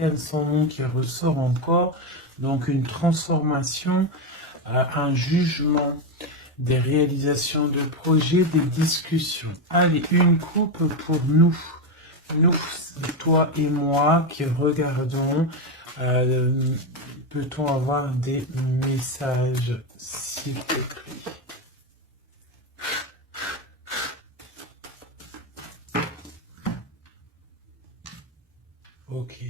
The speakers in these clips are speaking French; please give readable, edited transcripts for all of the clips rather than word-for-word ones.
l'arcane sans nom qui ressort encore. Donc une transformation, un jugement, des réalisations de projets, des discussions. Allez, une coupe pour nous. Nous, toi et moi qui regardons. Peut-on avoir des messages, s'il te plaît? Ok.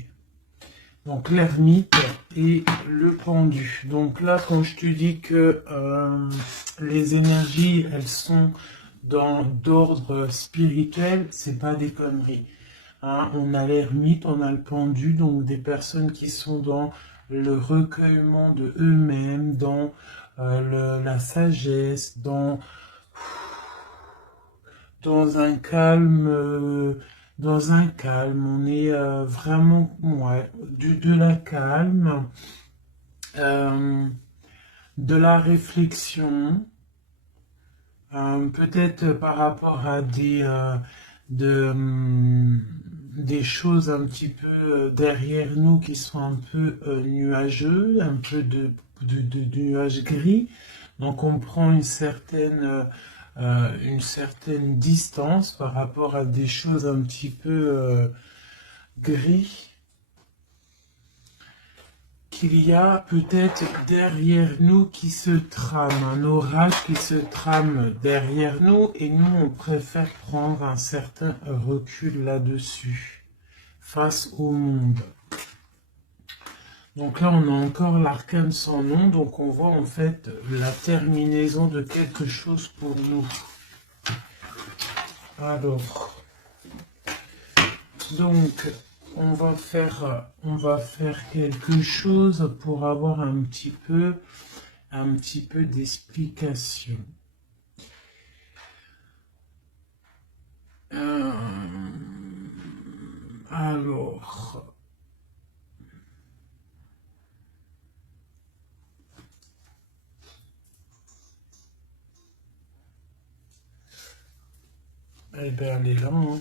Donc l'ermite et le pendu. Donc là, quand je te dis que les énergies, elles sont d'ordre spirituel, c'est pas des conneries. Hein, on a l'ermite, on a le pendu, donc des personnes qui sont dans le recueillement de eux-mêmes, dans la sagesse, dans un calme. Dans un calme, on est vraiment, ouais, de la calme, de la réflexion, peut-être par rapport à des choses un petit peu derrière nous qui sont un peu nuageux, un peu de nuages gris. Donc on prend une certaine distance par rapport à des choses un petit peu gris qu'il y a peut-être derrière nous qui se trame, un orage qui se trame derrière nous et nous on préfère prendre un certain recul là-dessus face au monde. Donc là on a encore l'arcane sans nom, donc on voit en fait la terminaison de quelque chose pour nous. Alors, donc on va faire quelque chose pour avoir un petit peu d'explication. Alors, eh bien, elle est là, hein.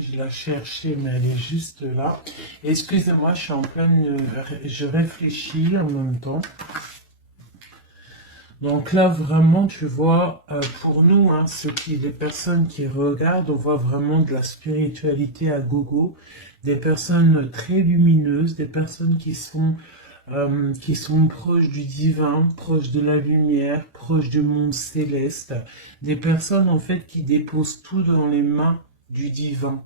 Je la cherchais, mais elle est juste là. Excusez-moi, je suis en pleine... Je réfléchis en même temps. Donc là, vraiment, tu vois, pour nous, hein, les personnes qui regardent, on voit vraiment de la spiritualité à gogo, des personnes très lumineuses, des personnes qui sont proches du divin, proches de la lumière, proches du monde céleste, des personnes en fait qui déposent tout dans les mains du divin,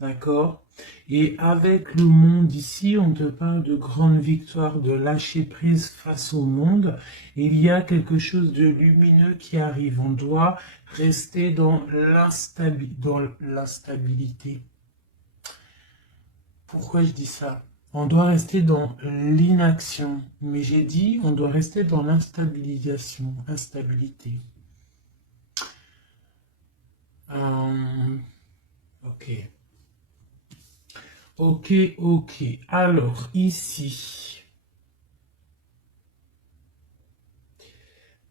d'accord? Et avec le monde ici, on te parle de grande victoire, de lâcher prise face au monde. Et il y a quelque chose de lumineux qui arrive. On doit rester dans l'instabilité. Pourquoi je dis ça? On doit rester dans l'inaction. Mais j'ai dit, on doit rester dans instabilité. Ok. Ok. Alors, ici.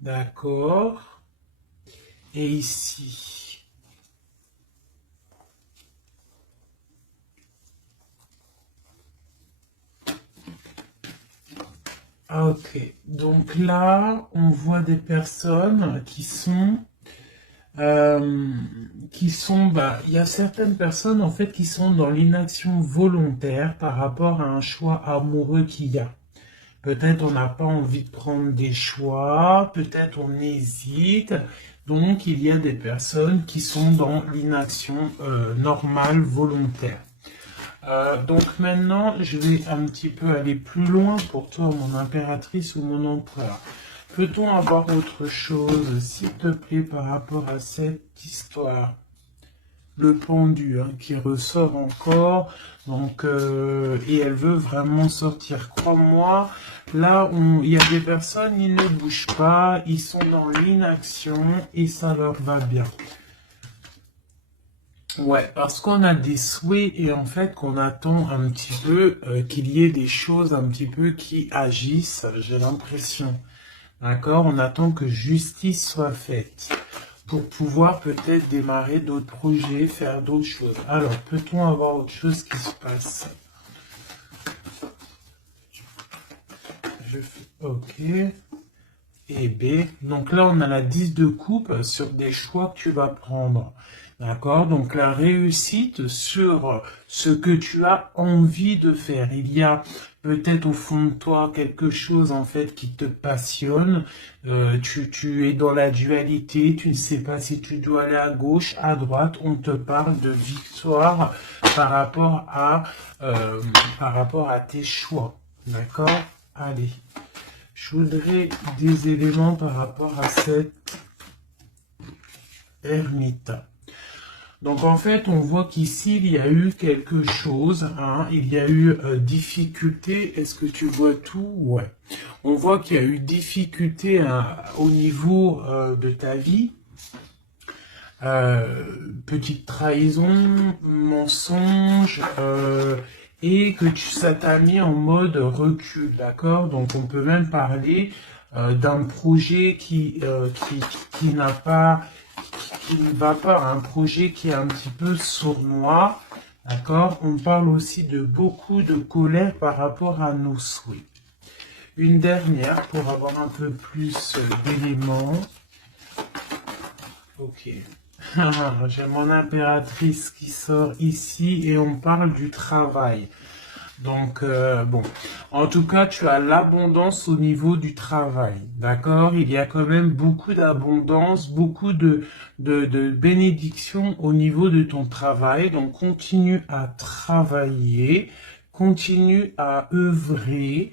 D'accord. Et ici. Ok. Donc là, on voit des personnes qui sont... il y a certaines personnes en fait qui sont dans l'inaction volontaire par rapport à un choix amoureux qu'il y a. Peut-être on n'a pas envie de prendre des choix, peut-être on hésite. Donc il y a des personnes qui sont dans l'inaction normale, volontaire. Donc maintenant, je vais un petit peu aller plus loin pour toi, mon impératrice ou mon empereur. Peut-on avoir autre chose, s'il te plaît, par rapport à cette histoire? Le pendu, hein, qui ressort encore, donc et elle veut vraiment sortir. Crois-moi, là, il y a des personnes, ils ne bougent pas, ils sont dans l'inaction et ça leur va bien. Ouais, parce qu'on a des souhaits et en fait qu'on attend un petit peu qu'il y ait des choses un petit peu qui agissent, j'ai l'impression. D'accord? On attend que justice soit faite pour pouvoir peut-être démarrer d'autres projets, faire d'autres choses. Alors, peut-on avoir autre chose qui se passe? je fais OK. Et B. Donc là, on a la 10 de coupe sur des choix que tu vas prendre. D'accord? Donc la réussite sur ce que tu as envie de faire. Il y a peut-être au fond de toi quelque chose en fait qui te passionne. Tu es dans la dualité, tu ne sais pas si tu dois aller à gauche, à droite. On te parle de victoire par rapport à tes choix. D'accord? Allez. Je voudrais des éléments par rapport à cette ermite. Donc en fait, on voit qu'ici, il y a eu quelque chose, hein, il y a eu difficulté. Est-ce que tu vois tout? Ouais. On voit qu'il y a eu difficulté au niveau de ta vie. Petite trahison, mensonge, et que ça t'a mis en mode recul, d'accord? Donc on peut même parler d'un projet qui n'a pas, qui ne va pas, un projet qui est un petit peu sournois, d'accord? On parle aussi de beaucoup de colère par rapport à nos souhaits. Une dernière pour avoir un peu plus d'éléments. Ok. J'ai mon impératrice qui sort ici et on parle du travail. Donc, bon, en tout cas, tu as l'abondance au niveau du travail, d'accord? Il y a quand même beaucoup d'abondance, beaucoup de bénédictions au niveau de ton travail. Donc, continue à travailler, continue à œuvrer,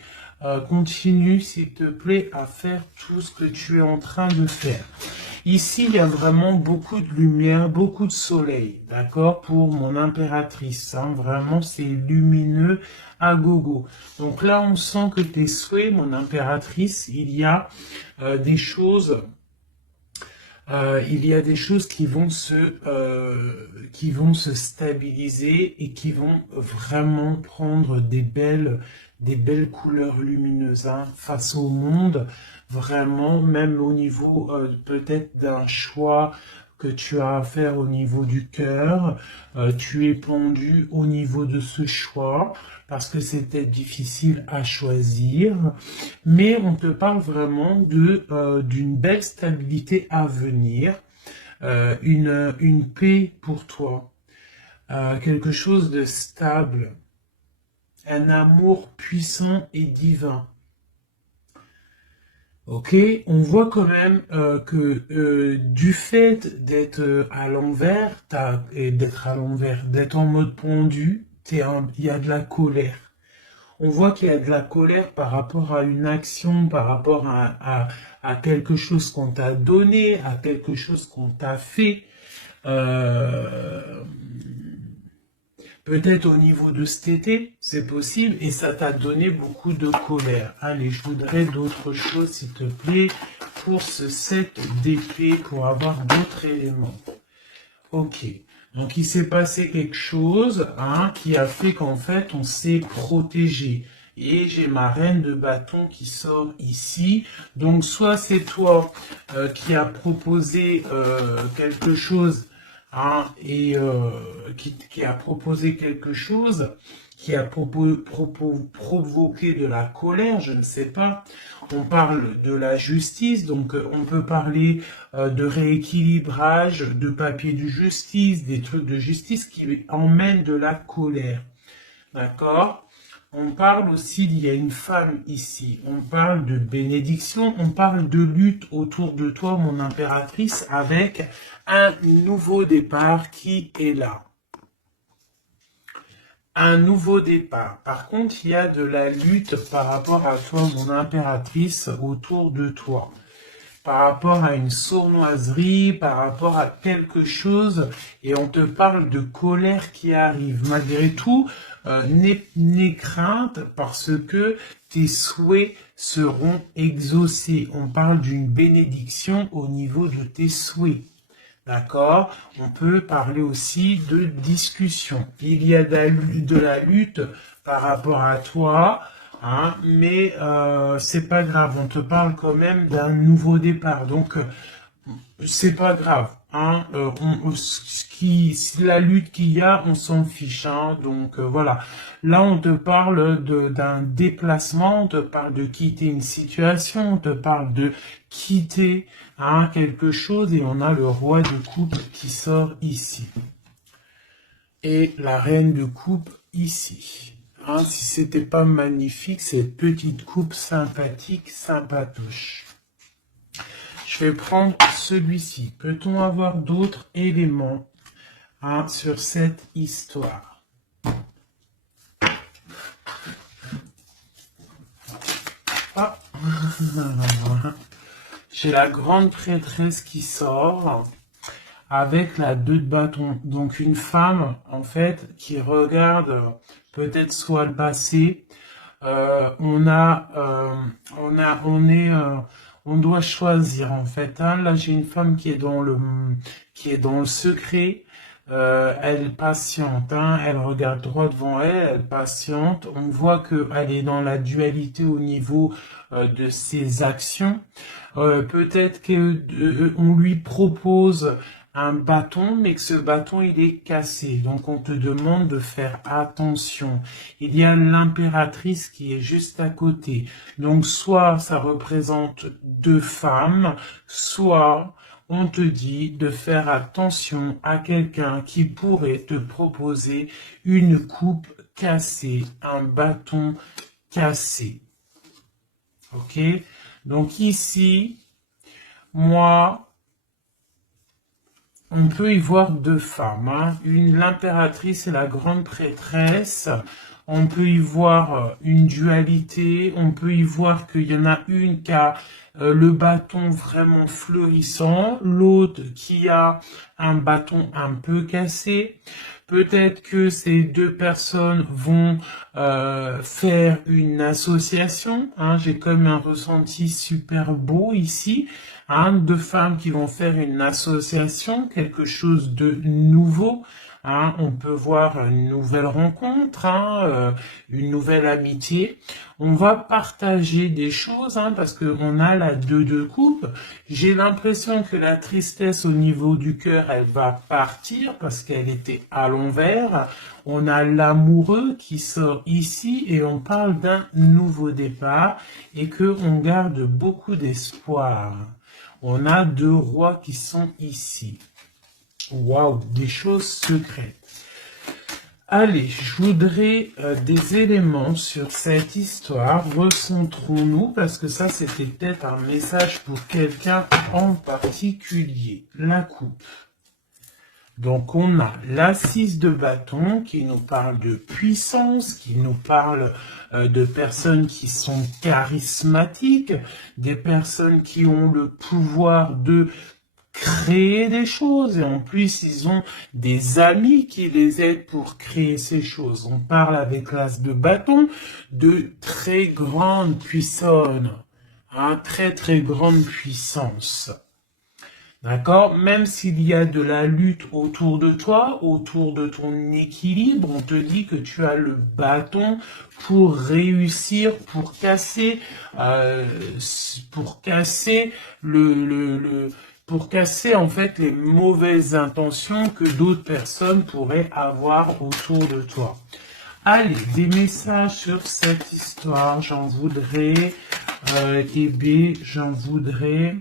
continue, s'il te plaît, à faire tout ce que tu es en train de faire. Ici, il y a vraiment beaucoup de lumière, beaucoup de soleil, d'accord, pour mon impératrice. Hein, vraiment, c'est lumineux à gogo. Donc là, on sent que tes souhaits, mon impératrice, il y a des choses... il y a des choses qui vont se stabiliser et qui vont vraiment prendre des belles couleurs lumineuses, hein, face au monde, vraiment, même au niveau peut-être d'un choix que tu as à faire au niveau du cœur, tu es pendu au niveau de ce choix parce que c'était difficile à choisir, mais on te parle vraiment d'une belle stabilité à venir, une paix pour toi, quelque chose de stable, un amour puissant et divin. Ok, on voit quand même que du fait d'être à l'envers, d'être en mode pendu, il y a de la colère. On voit qu'il y a de la colère par rapport à une action, par rapport à quelque chose qu'on t'a donné, à quelque chose qu'on t'a fait. Peut-être au niveau de cet été, c'est possible, et ça t'a donné beaucoup de colère. Allez, je voudrais d'autres choses, s'il te plaît, pour ce set d'épée, pour avoir d'autres éléments. Ok, donc il s'est passé quelque chose, hein, qui a fait qu'en fait, on s'est protégé. Et j'ai ma reine de bâton qui sort ici. Donc soit c'est toi qui as proposé quelque chose, hein, et qui a proposé quelque chose, qui a provoqué de la colère, je ne sais pas. On parle de la justice, donc on peut parler de rééquilibrage, de papier de justice, des trucs de justice qui emmènent de la colère. D'accord? On parle aussi, il y a une femme ici, on parle de bénédiction, on parle de lutte autour de toi, mon impératrice, avec un nouveau départ qui est là. Un nouveau départ. Par contre, il y a de la lutte par rapport à toi, mon impératrice, autour de toi. Par rapport à une sournoiserie, par rapport à quelque chose, et on te parle de colère qui arrive. Malgré tout, n'aie crainte parce que tes souhaits seront exaucés. On parle d'une bénédiction au niveau de tes souhaits. D'accord? On peut parler aussi de discussion. Il y a de la lutte par rapport à toi, hein, mais c'est pas grave. On te parle quand même d'un nouveau départ. Donc, c'est pas grave. Hein, la lutte qu'il y a, on s'en fiche. Hein, donc voilà. Là, on te parle d'un déplacement, on te parle de quitter une situation, on te parle de quitter quelque chose, et on a le roi de coupe qui sort ici. Et la reine de coupe ici. Hein, si c'était pas magnifique, cette petite coupe sympathique, sympatoche. Je vais prendre celui-ci. Peut-on avoir d'autres éléments sur cette histoire? Ah. J'ai la grande prêtresse qui sort avec la 2 de bâton. Donc une femme, en fait, qui regarde peut-être soit le passé. On doit choisir, en fait. Hein. Là, j'ai une femme qui est dans le secret. Elle patiente, hein. Elle regarde droit devant elle, elle patiente. On voit qu'elle est dans la dualité au niveau de ses actions. Peut-être qu'on lui propose un bâton, mais que ce bâton, il est cassé. Donc, on te demande de faire attention. Il y a l'impératrice qui est juste à côté. Donc, soit ça représente 2 femmes, soit on te dit de faire attention à quelqu'un qui pourrait te proposer une coupe cassée, un bâton cassé. Ok? Donc ici, moi, on peut y voir 2 femmes. Hein. L'impératrice et la grande prêtresse. On peut y voir une dualité. On peut y voir qu'il y en a une qui a le bâton vraiment fleurissant. L'autre qui a un bâton un peu cassé. Peut-être que ces 2 personnes vont faire une association. Hein. J'ai comme un ressenti super beau ici. 2 femmes qui vont faire une association, quelque chose de nouveau. Hein. On peut voir une nouvelle rencontre, une nouvelle amitié. On va partager des choses parce qu'on a la 2 de coupe. J'ai l'impression que la tristesse au niveau du cœur, elle va partir parce qu'elle était à l'envers. On a l'amoureux qui sort ici et on parle d'un nouveau départ et qu'on garde beaucoup d'espoir. On a 2 rois qui sont ici. Waouh, des choses secrètes. Allez, je voudrais des éléments sur cette histoire. Recentrons-nous, parce que ça, c'était peut-être un message pour quelqu'un en particulier. La coupe. Donc, on a l'assise de bâton qui nous parle de puissance, qui nous parle de personnes qui sont charismatiques, des personnes qui ont le pouvoir de créer des choses, et en plus ils ont des amis qui les aident pour créer ces choses. On parle avec l'as de bâton de très grande puissance, très grande puissance. D'accord? Même s'il y a de la lutte autour de toi, autour de ton équilibre, on te dit que tu as le bâton pour réussir, pour casser en fait les mauvaises intentions que d'autres personnes pourraient avoir autour de toi. Allez, des messages sur cette histoire, j'en voudrais, j'en voudrais.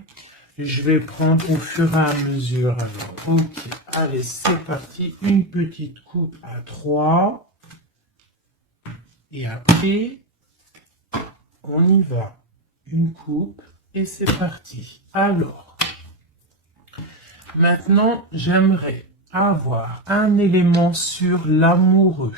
Je vais prendre au fur et à mesure. Alors, ok, allez, c'est parti. Une petite coupe à 3. Et après, on y va. Une coupe et c'est parti. Alors, maintenant, j'aimerais avoir un élément sur l'amoureux.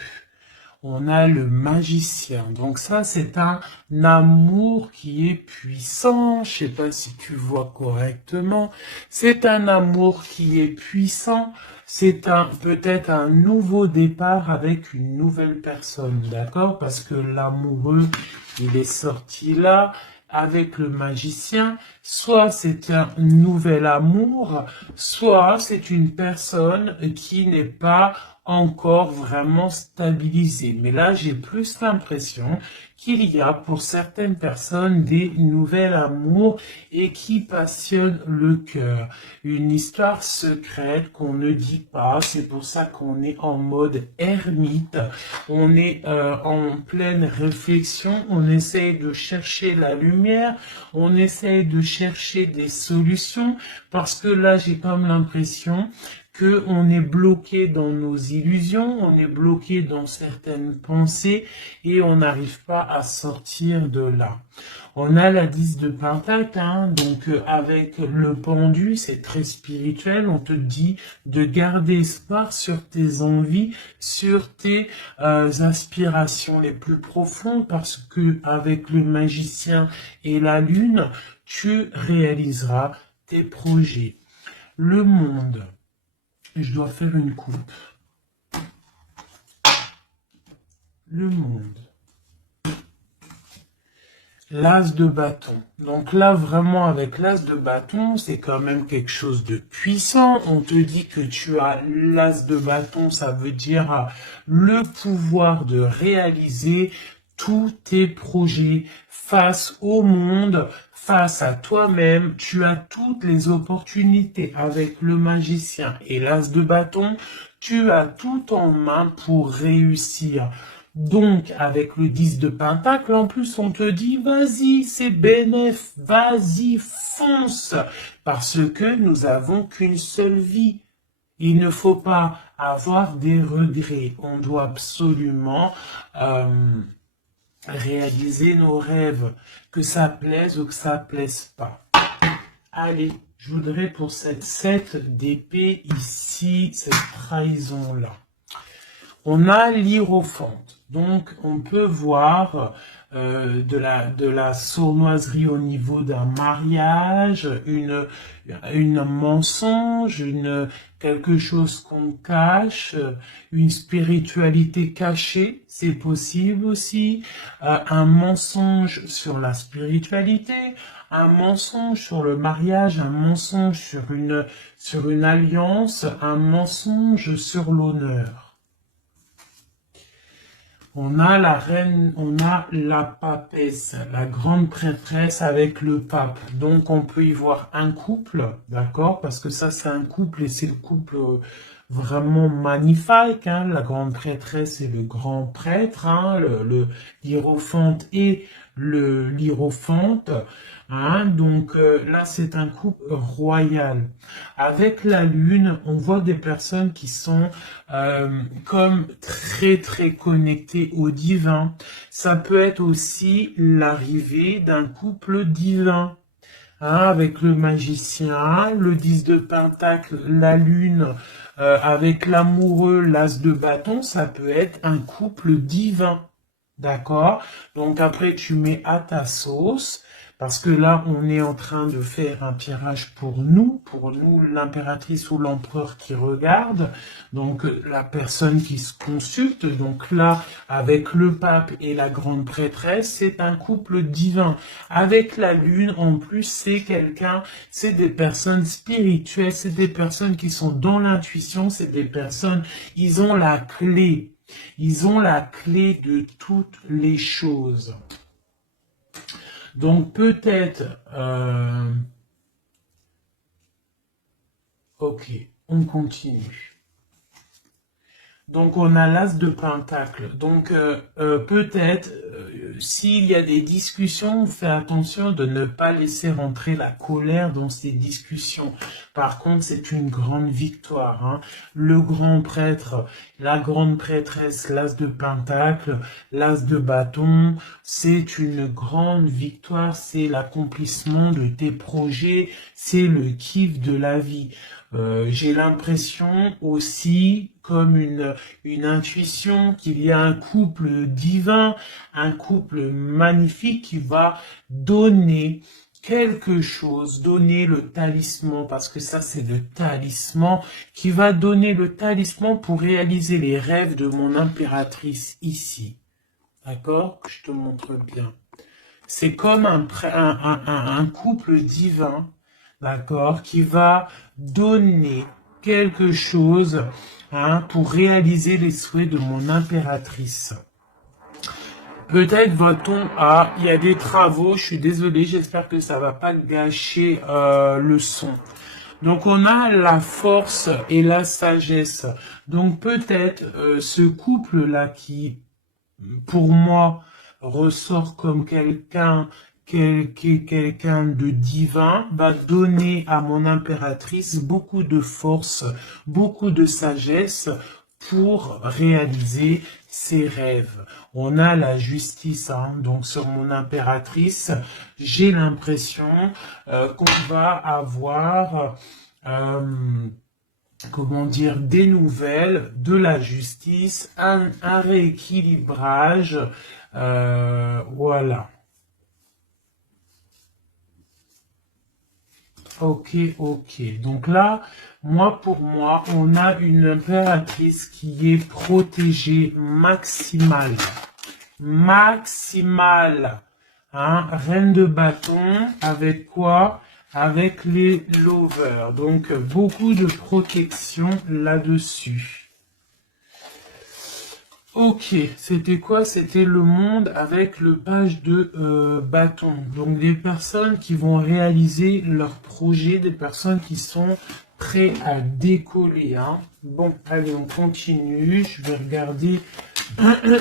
On a le magicien. Donc ça, c'est un amour qui est puissant. Je sais pas si tu vois correctement. C'est un amour qui est puissant. C'est peut-être un nouveau départ avec une nouvelle personne. D'accord? Parce que l'amoureux, il est sorti là avec le magicien. Soit c'est un nouvel amour, soit c'est une personne qui n'est pas encore vraiment stabilisé. Mais là, j'ai plus l'impression qu'il y a pour certaines personnes des nouvelles amours et qui passionnent le cœur. Une histoire secrète qu'on ne dit pas, c'est pour ça qu'on est en mode ermite, on est en pleine réflexion, on essaye de chercher la lumière, on essaye de chercher des solutions, parce que là j'ai comme l'impression que on est bloqué dans nos illusions, on est bloqué dans certaines pensées et on n'arrive pas à sortir de là. On a la 10 de Pentacle, hein, donc avec le pendu, c'est très spirituel, on te dit de garder espoir sur tes envies, sur tes aspirations les plus profondes, parce que avec le magicien et la lune, tu réaliseras tes projets. Le monde. Je dois faire une coupe. Le monde. L'as de bâton. Donc là, vraiment, avec l'as de bâton, c'est quand même quelque chose de puissant. On te dit que tu as l'as de bâton, ça veut dire le pouvoir de réaliser tous tes projets face au monde, face à toi-même. Tu as toutes les opportunités avec le magicien et l'as de bâton. Tu as tout en main pour réussir. Donc, avec le 10 de Pentacle, en plus, on te dit, vas-y, c'est bénéf, vas-y, fonce, parce que nous avons qu'une seule vie. Il ne faut pas avoir des regrets. On doit absolument réaliser nos rêves, que ça plaise ou que ça plaise pas. Allez, je voudrais pour cette 7 d'épée ici, cette trahison-là. On a l'hiérophante. Donc, on peut voir de la sournoiserie au niveau d'un mariage, une mensonge, quelque chose qu'on cache, une spiritualité cachée, c'est possible aussi, un mensonge sur la spiritualité, un mensonge sur le mariage, un mensonge sur une alliance, un mensonge sur l'honneur. On a la reine, on a la papesse, la grande prêtresse avec le pape. Donc on peut y voir un couple, d'accord? Parce que ça c'est un couple et c'est le couple vraiment magnifique, hein? La grande prêtresse et le grand prêtre, hein? Le hiérophante et l'hiérophante. Hein, donc là, c'est un couple royal. Avec la lune, on voit des personnes qui sont comme très très connectées au divin. Ça peut être aussi l'arrivée d'un couple divin. Hein, avec le magicien, le 10 de Pentacle, la lune, avec l'amoureux, l'as de bâton, ça peut être un couple divin. D'accord? Donc après, tu mets à ta sauce. Parce que là, on est en train de faire un tirage pour nous l'impératrice ou l'empereur qui regarde, donc la personne qui se consulte. Donc là, avec le pape et la grande prêtresse, c'est un couple divin. Avec la lune, en plus, c'est des personnes spirituelles, c'est des personnes qui sont dans l'intuition, c'est des personnes, ils ont la clé. Ils ont la clé de toutes les choses. Donc peut-être, ok, on continue. Donc on a l'as de pentacle. Donc peut-être, s'il y a des discussions, fais attention de ne pas laisser rentrer la colère dans ces discussions. Par contre, c'est une grande victoire. Hein. Le grand prêtre, la grande prêtresse, l'as de pentacle, l'as de bâton, c'est une grande victoire. C'est l'accomplissement de tes projets, c'est le kiff de la vie. J'ai l'impression aussi, comme une intuition, qu'il y a un couple divin, un couple magnifique qui va donner quelque chose, donner le talisman, parce que ça c'est le talisman, qui va donner le talisman pour réaliser les rêves de mon impératrice ici. D'accord? Je te montre bien. C'est comme un couple divin, d'accord, qui va donner quelque chose hein, pour réaliser les souhaits de mon impératrice. Peut-être va-t-on à... Il y a des travaux, je suis désolé, j'espère que ça va pas gâcher le son. Donc on a la force et la sagesse. Donc peut-être ce couple-là qui, pour moi, ressort comme quelqu'un de divin, va donner à mon impératrice beaucoup de force, beaucoup de sagesse pour réaliser ses rêves. On a la justice, hein, donc sur mon impératrice, j'ai l'impression qu'on va avoir comment dire, des nouvelles, de la justice, un rééquilibrage, voilà. Ok, ok. Donc là, pour moi, on a une impératrice qui est protégée maximale. Maximale. Hein? Reine de bâton, avec quoi? Avec les lovers. Donc, beaucoup de protection là-dessus. Ok, c'était quoi? C'était le monde avec le page de bâton. Donc des personnes qui vont réaliser leur projet, des personnes qui sont prêtes à décoller. Hein. Bon, allez, on continue. Je vais regarder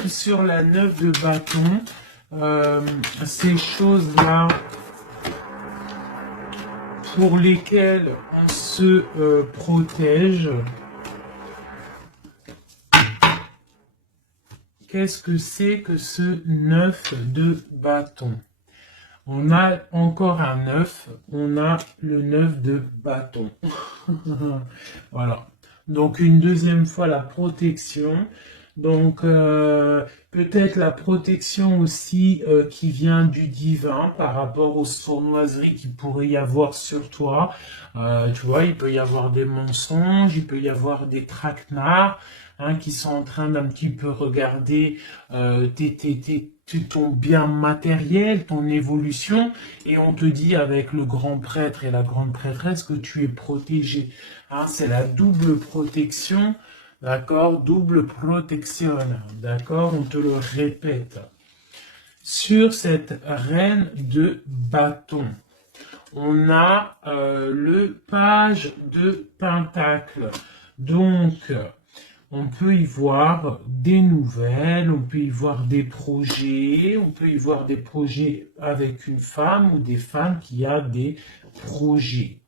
sur la 9 de bâton. Ces choses-là pour lesquelles on se protège. Qu'est-ce que c'est que ce 9 de bâton? On a encore un 9, on a le 9 de bâton. Voilà. Donc une deuxième fois la protection. Donc peut-être la protection aussi qui vient du divin par rapport aux sournoiseries qu'il pourrait y avoir sur toi. Tu vois, il peut y avoir des mensonges, il peut y avoir des traquenards. Hein, qui sont en train d'un petit peu regarder ton bien matériel, ton évolution, et on te dit avec le grand prêtre et la grande prêtresse que tu es protégé. Hein, c'est la double protection, d'accord? Double protection, d'accord? On te le répète. Sur cette reine de bâton, on a le page de pentacle. Donc, on peut y voir des nouvelles, on peut y voir des projets, on peut y voir des projets avec une femme ou des femmes qui a des projets.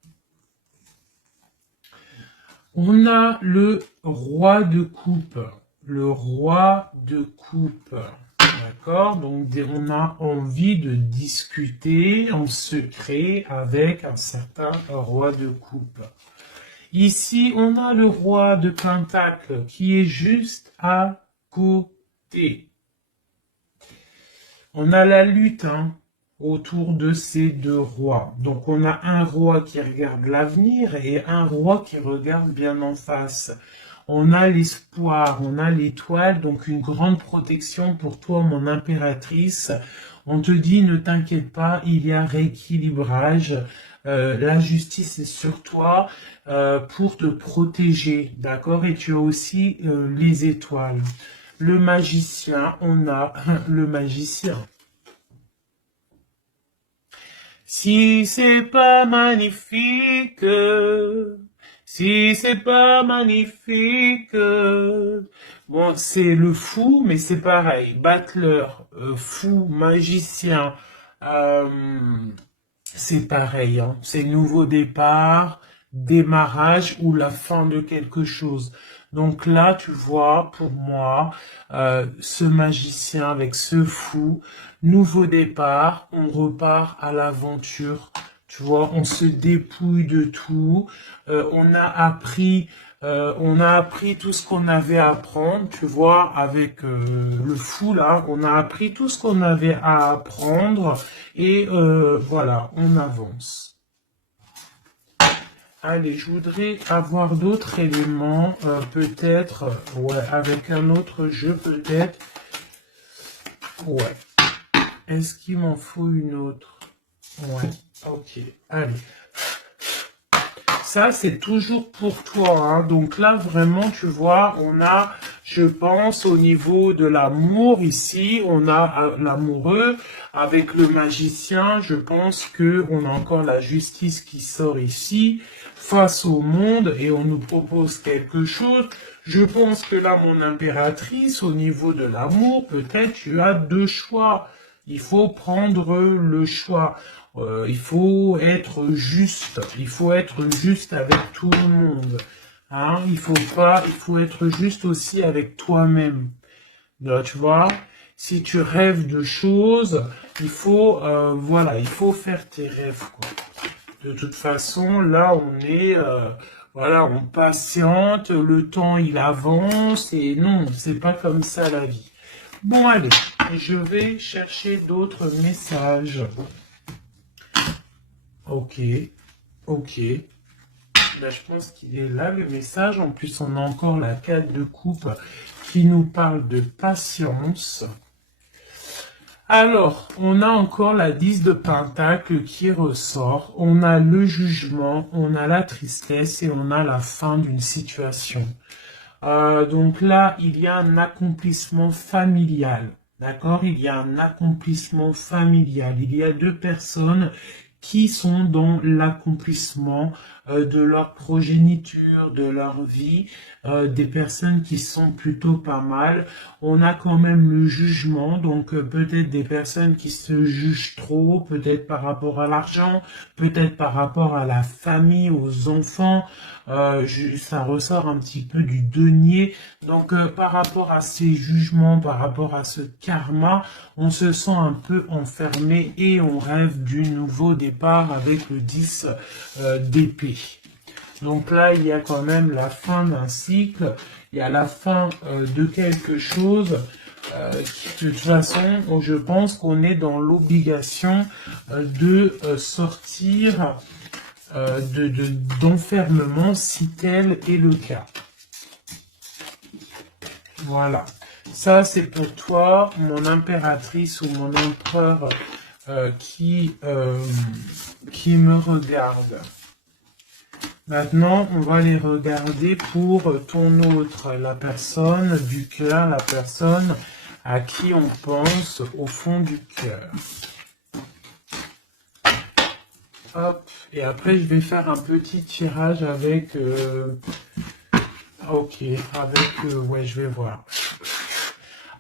On a le roi de coupe, le roi de coupe, d'accord? Donc on a envie de discuter en secret avec un certain roi de coupe. Ici, on a le roi de pentacle qui est juste à côté. On a la lutte autour de ces deux rois. Donc, on a un roi qui regarde l'avenir et un roi qui regarde bien en face. On a l'espoir, on a l'étoile, donc une grande protection pour toi, mon impératrice. On te dit, ne t'inquiète pas, il y a rééquilibrage. La justice est sur toi pour te protéger, d'accord? Et tu as aussi les étoiles. Le magicien, on a le magicien. Si c'est pas magnifique, si c'est pas magnifique, bon, c'est le fou, mais c'est pareil. Battleur, fou, magicien, c'est pareil, hein. C'est nouveau départ, démarrage ou la fin de quelque chose. Donc là, tu vois, pour moi, ce magicien avec ce fou, nouveau départ, on repart à l'aventure. Tu vois, on se dépouille de tout. On a appris tout ce qu'on avait à apprendre. Tu vois, avec le fou là, on a appris tout ce qu'on avait à apprendre. Et voilà, on avance. Allez, je voudrais avoir d'autres éléments, peut-être, ouais, avec un autre jeu, peut-être. Ouais. Est-ce qu'il m'en faut une autre? Ouais, ok, allez. ça, c'est toujours pour toi, hein. Donc là, vraiment, tu vois, on a, je pense, au niveau de l'amour, ici, on a l'amoureux avec le magicien. Je pense que on a encore la justice qui sort ici, face au monde, et on nous propose quelque chose. Je pense que là, mon impératrice, au niveau de l'amour, peut-être tu as deux choix. Il faut prendre le choix. Il faut être juste. Il faut être juste avec tout le monde. Hein? Il faut être juste aussi avec toi-même. Là, tu vois, si tu rêves de choses, il faut, voilà, il faut faire tes rêves, quoi. De toute façon, là, on est, voilà, on patiente, le temps, il avance, et non, c'est pas comme ça la vie. Bon, allez, je vais chercher d'autres messages. Ok, ok. Là, je pense qu'il est là, le message. En plus, on a encore la 4 de coupe qui nous parle de patience. Alors, on a encore la 10 de pentacle qui ressort. On a le jugement, on a la tristesse et on a la fin d'une situation. Donc là, il y a un accomplissement familial. D'accord? Il y a un accomplissement familial. Il y a deux personnes qui sont dans l'accomplissement de leur progéniture, de leur vie, des personnes qui sont plutôt pas mal. On a quand même le jugement, donc peut-être des personnes qui se jugent trop, peut-être par rapport à l'argent, peut-être par rapport à la famille, aux enfants. Ça ressort un petit peu du denier. Donc par rapport à ces jugements, par rapport à ce karma, on se sent un peu enfermé et on rêve du nouveau départ avec le 10 d'épée. Donc là, il y a quand même la fin d'un cycle, il y a la fin de quelque chose. De toute façon, je pense qu'on est dans l'obligation de sortir d'enfermement si tel est le cas. Voilà. Ça, c'est pour toi, mon impératrice ou mon empereur qui me regarde. Maintenant, on va les regarder pour ton autre, la personne du cœur, la personne à qui on pense au fond du cœur. Hop, et après je vais faire un petit tirage avec... ok, avec... ouais, je vais voir.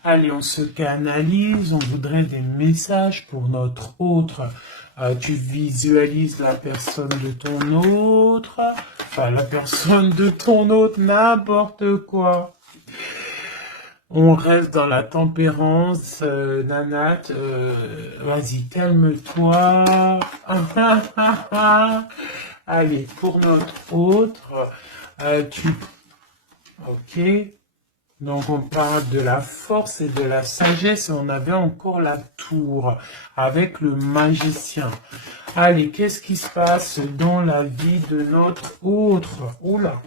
Allez, on se canalise, on voudrait des messages pour notre autre. Tu visualises la personne de ton autre, enfin la personne de ton autre, n'importe quoi. On reste dans la tempérance, Nanat, vas-y, calme-toi. Allez, pour notre autre, ok. Donc on parle de la force et de la sagesse et on avait encore la tour avec le magicien. Allez, qu'est-ce qui se passe dans la vie de notre autre? Oula!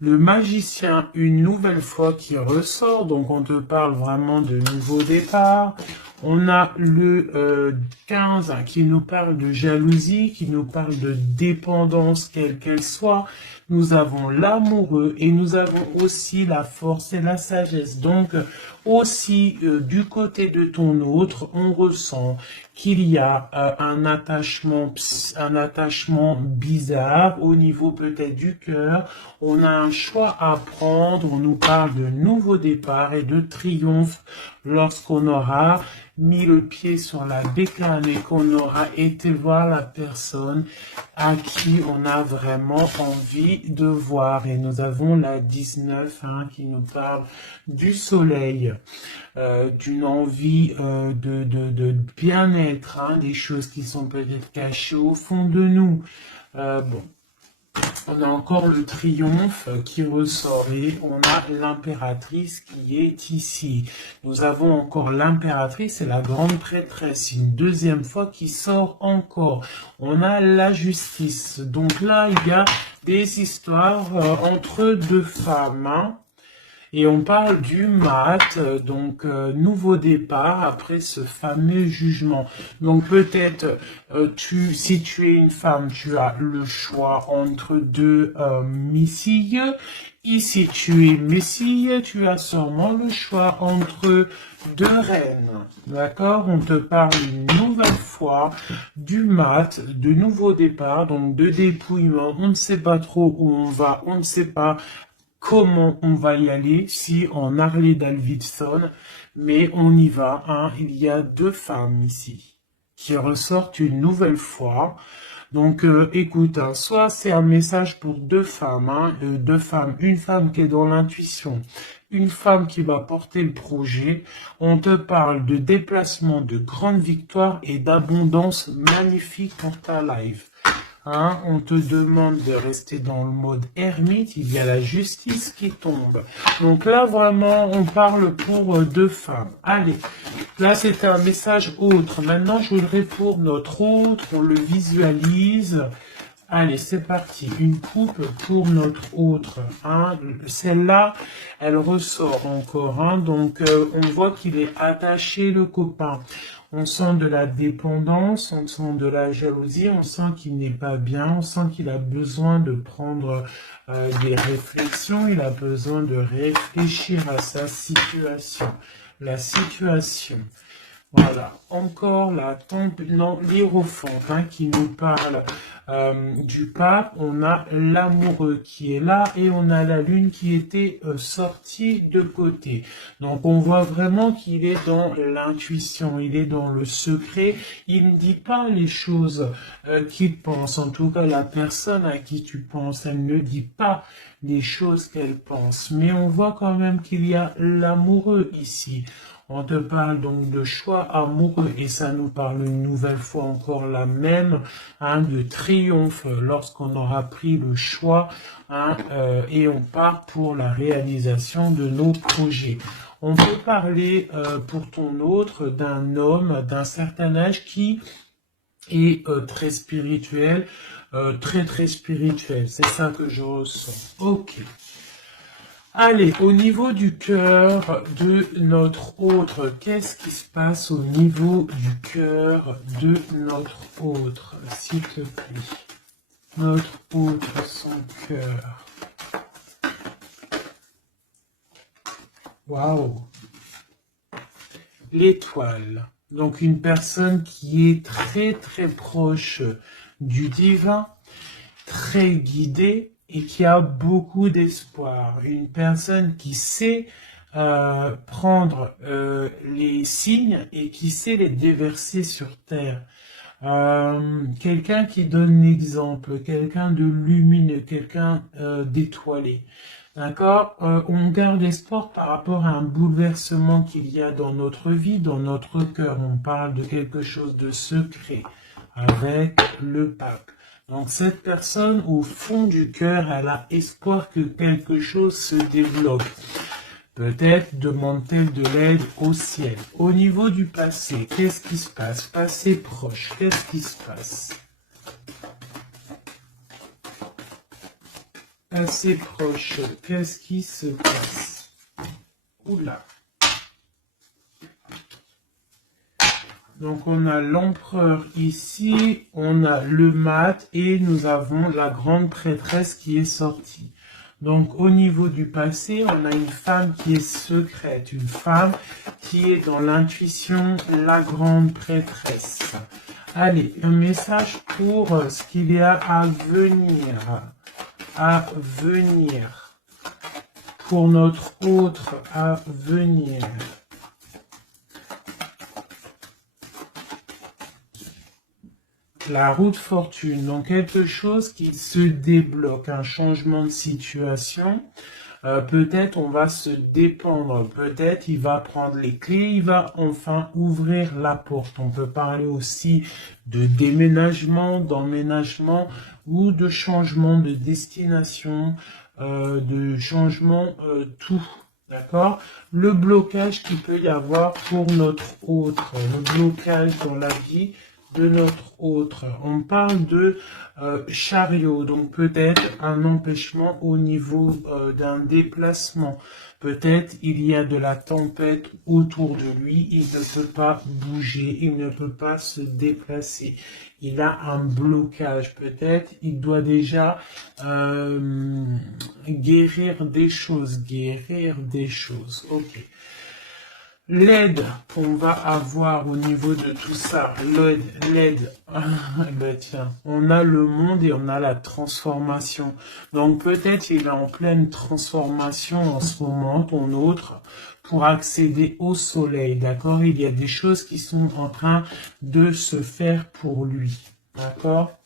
Le magicien, une nouvelle fois qui ressort, donc on te parle vraiment de nouveau départ. On a le 15 qui nous parle de jalousie, qui nous parle de dépendance, quelle qu'elle soit. Nous avons l'amoureux et nous avons aussi la force et la sagesse. Donc aussi du côté de ton autre, on ressent qu'il y a un attachement bizarre au niveau peut-être du cœur. On a un choix à prendre. On nous parle de nouveau départ et de triomphe lorsqu'on aura mis le pied sur la bécane et qu'on aura été voir la personne à qui on a vraiment envie de voir. Et nous avons la 19 qui nous parle du soleil, d'une envie de bien-être, des choses qui sont peut-être cachées au fond de nous. Bon. On a encore le triomphe qui ressort et on a l'impératrice qui est ici. Nous avons encore l'impératrice et la grande prêtresse, une deuxième fois qui sort encore. On a la justice. Donc là, il y a des histoires entre deux femmes. Et on parle du mat, donc nouveau départ après ce fameux jugement. Donc peut-être, si tu es une femme, tu as le choix entre deux missiles. Ici, tu es missile, tu as sûrement le choix entre deux reines. D'accord? On te parle une nouvelle fois du mat, de nouveau départ, donc de dépouillement. On ne sait pas trop où on va, on ne sait pas comment on va y aller, si en Harley Davidson, mais on y va, hein. Il y a deux femmes ici qui ressortent une nouvelle fois. Donc, écoute, hein, soit c'est un message pour deux femmes, hein, une femme qui est dans l'intuition, une femme qui va porter le projet. On te parle de déplacement, de grande victoire et d'abondance magnifique pour ta life. Hein, on te demande de rester dans le mode ermite, il y a la justice qui tombe. Donc là, vraiment, on parle pour deux femmes. Allez, là, c'était un message autre. Maintenant, je voudrais pour notre autre, on le visualise. Allez, c'est parti. Une coupe pour notre autre. Hein. Celle-là, elle ressort encore. Hein. Donc, on voit qu'il est attaché, le copain. On sent de la dépendance, on sent de la jalousie, on sent qu'il n'est pas bien, on sent qu'il a besoin de prendre des réflexions, il a besoin de réfléchir à sa situation. La situation. Voilà, encore la l'hiérophante hein, qui nous parle du pape. On a l'amoureux qui est là et on a la lune qui était sortie de côté. Donc on voit vraiment qu'il est dans l'intuition, il est dans le secret. Il ne dit pas les choses qu'il pense. En tout cas, la personne à qui tu penses, elle ne dit pas les choses qu'elle pense. Mais on voit quand même qu'il y a l'amoureux ici. On te parle donc de choix amoureux et ça nous parle une nouvelle fois encore la même, hein, de triomphe lorsqu'on aura pris le choix hein, et on part pour la réalisation de nos projets. On peut parler pour ton autre d'un homme d'un certain âge qui est très spirituel, très spirituel. C'est ça que je ressens. Ok. Allez, au niveau du cœur de notre autre, qu'est-ce qui se passe au niveau du cœur de notre autre, s'il te plaît? Notre autre, son cœur. Waouh! L'étoile. Donc une personne qui est très proche du divin, très guidée, et qui a beaucoup d'espoir. Une personne qui sait prendre les signes et qui sait les déverser sur terre. Quelqu'un qui donne l'exemple, quelqu'un de lumineux, quelqu'un d'étoilé. D'accord? On garde espoir par rapport à un bouleversement qu'il y a dans notre vie, dans notre cœur. On parle de quelque chose de secret avec le pape. Donc cette personne, au fond du cœur, elle a espoir que quelque chose se développe. Peut-être demande-t-elle de l'aide au ciel. Au niveau du passé, qu'est-ce qui se passe? Passé proche, qu'est-ce qui se passe? Passé proche, qu'est-ce qui se passe? Oula. Donc on a l'empereur ici, on a le mat et nous avons la grande prêtresse qui est sortie. Donc au niveau du passé, on a une femme qui est secrète, une femme qui est dans l'intuition, la grande prêtresse. Allez, un message pour ce qu'il y a à venir, pour notre autre à venir. La roue de fortune, donc quelque chose qui se débloque, un changement de situation. Peut-être on va se dépendre, peut-être il va prendre les clés, il va enfin ouvrir la porte. On peut parler aussi de déménagement, d'emménagement ou de changement de destination, de changement tout. D'accord? Le blocage qu'il peut y avoir pour notre autre, le blocage dans la vie de notre autre. On parle de chariot, donc peut-être un empêchement au niveau d'un déplacement. Peut-être il y a de la tempête autour de lui, il ne peut pas bouger, il ne peut pas se déplacer. Il a un blocage, peut-être il doit déjà guérir des choses, ok. L'aide qu'on va avoir au niveau de tout ça, l'aide, ben tiens, on a le monde et on a la transformation. Donc peut-être il est en pleine transformation en ce moment, ton autre, pour accéder au soleil, d'accord? Il y a des choses qui sont en train de se faire pour lui, d'accord?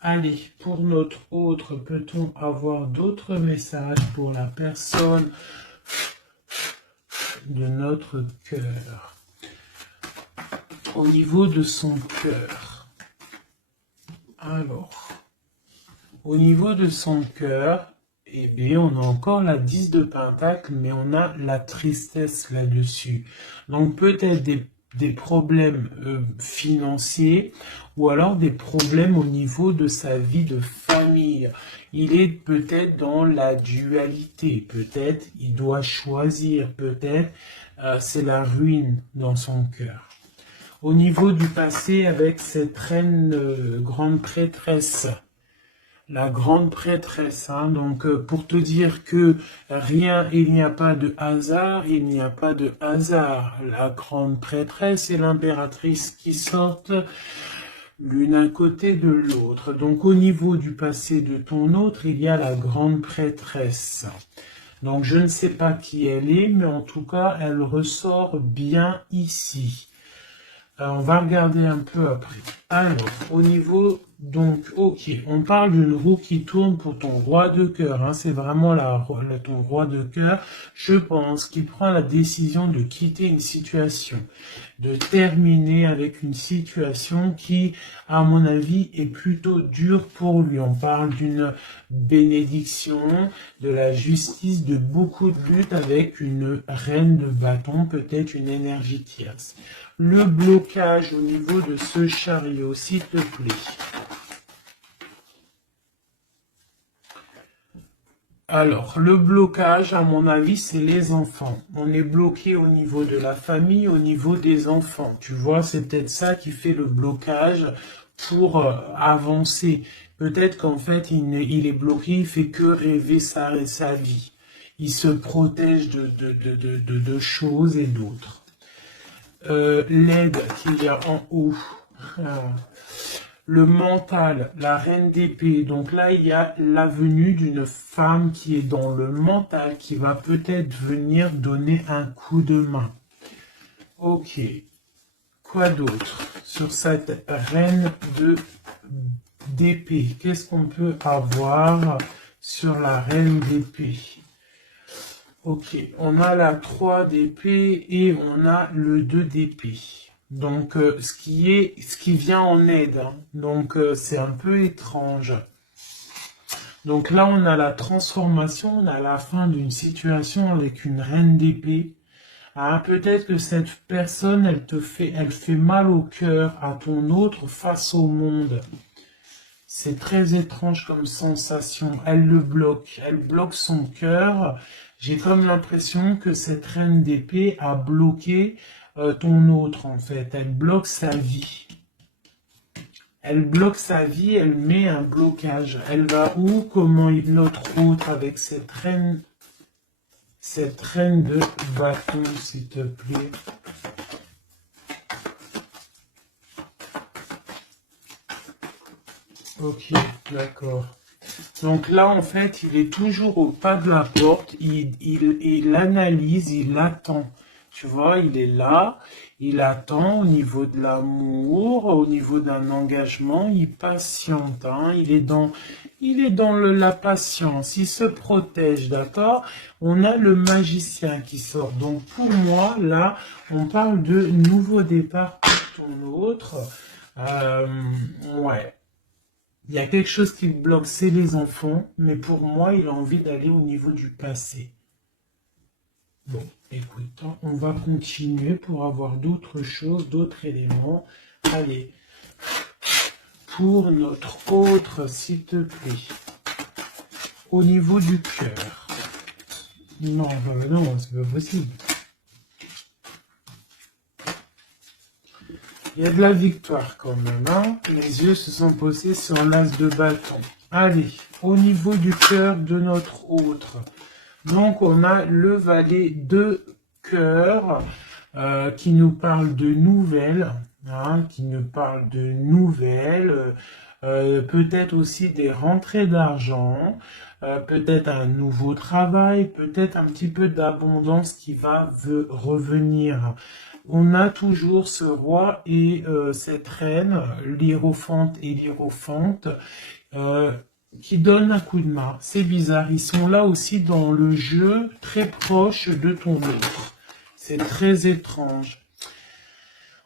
Allez, pour notre autre, peut-on avoir d'autres messages pour la personne de notre cœur? Au niveau de son cœur. Alors, au niveau de son cœur, eh bien, on a encore la 10 de Pentacle, mais on a la tristesse là-dessus. Donc, peut-être des problèmes financiers ou alors des problèmes au niveau de sa vie de famille. Il est peut-être dans la dualité, peut-être il doit choisir, peut-être c'est la ruine dans son cœur. Au niveau du passé, avec cette reine grande prêtresse, la grande prêtresse, hein, donc pour te dire que rien, il n'y a pas de hasard, il n'y a pas de hasard. La grande prêtresse et l'impératrice qui sortent l'une à côté de l'autre. Donc au niveau du passé de ton autre, il y a la grande prêtresse. Donc je ne sais pas qui elle est, mais en tout cas, elle ressort bien ici. On va regarder un peu après. Alors, au niveau, donc, ok, on parle d'une roue qui tourne pour ton roi de cœur. Hein, c'est vraiment ton roi de cœur. Je pense qu'il prend la décision de quitter une situation, de terminer avec une situation qui, à mon avis, est plutôt dure pour lui. On parle d'une bénédiction, de la justice, de beaucoup de luttes avec une reine de bâton, peut-être une énergie tierce. Le blocage au niveau de ce chariot, s'il te plaît. Alors, le blocage, à mon avis, c'est les enfants. On est bloqué au niveau de la famille, au niveau des enfants. Tu vois, c'est peut-être ça qui fait le blocage pour avancer. Peut-être qu'en fait, il est bloqué, il fait que rêver sa vie. Il se protège de choses et d'autres. L'aide qu'il y a en haut, le mental, la reine d'épée. Donc là, il y a la venue d'une femme qui est dans le mental, qui va peut-être venir donner un coup de main. Ok. Quoi d'autre sur cette reine d'épée? Qu'est-ce qu'on peut avoir sur la reine d'épée? Ok, on a la 3 d'épée et on a le 2 d'épée. Donc, ce qui vient en aide. Hein. Donc, c'est un peu étrange. Donc là, on a la transformation, on a la fin d'une situation avec une reine d'épée. Ah, peut-être que cette personne, elle fait mal au cœur à ton autre face au monde. C'est très étrange comme sensation. Elle bloque son cœur. J'ai comme l'impression que cette reine d'épée a bloqué ton autre en fait. Elle bloque sa vie. Elle bloque sa vie, elle met un blocage. Elle va où? Comment notre autre avec cette reine de bâton, s'il te plaît. Ok, d'accord. Donc là, en fait, il est toujours au pas de la porte, il analyse, il attend. Tu vois, il est là, il attend au niveau de l'amour, au niveau d'un engagement, il patiente, hein, il est dans la patience, il se protège, d'accord? On a le magicien qui sort. Donc pour moi, là, on parle de nouveau départ pour ton autre. Ouais. Il y a quelque chose qui le bloque, c'est les enfants, mais pour moi, il a envie d'aller au niveau du passé. Bon, écoute, hein, on va continuer pour avoir d'autres choses, d'autres éléments. Allez, Pour notre autre, s'il te plaît. Au niveau du cœur. Non, non, c'est pas possible. Il y a de la victoire quand même, hein. Les yeux se sont posés sur l'as de bâton. Allez, au niveau du cœur de notre autre. Donc, on a le valet de cœur qui nous parle de nouvelles, hein, peut-être aussi des rentrées d'argent, peut-être un nouveau travail, peut-être un petit peu d'abondance qui va revenir. On a toujours ce roi et cette reine, l'hiérophante et l'hiérophante, qui donnent un coup de main. C'est bizarre, ils sont là aussi dans le jeu, très proche de ton autre. C'est très étrange.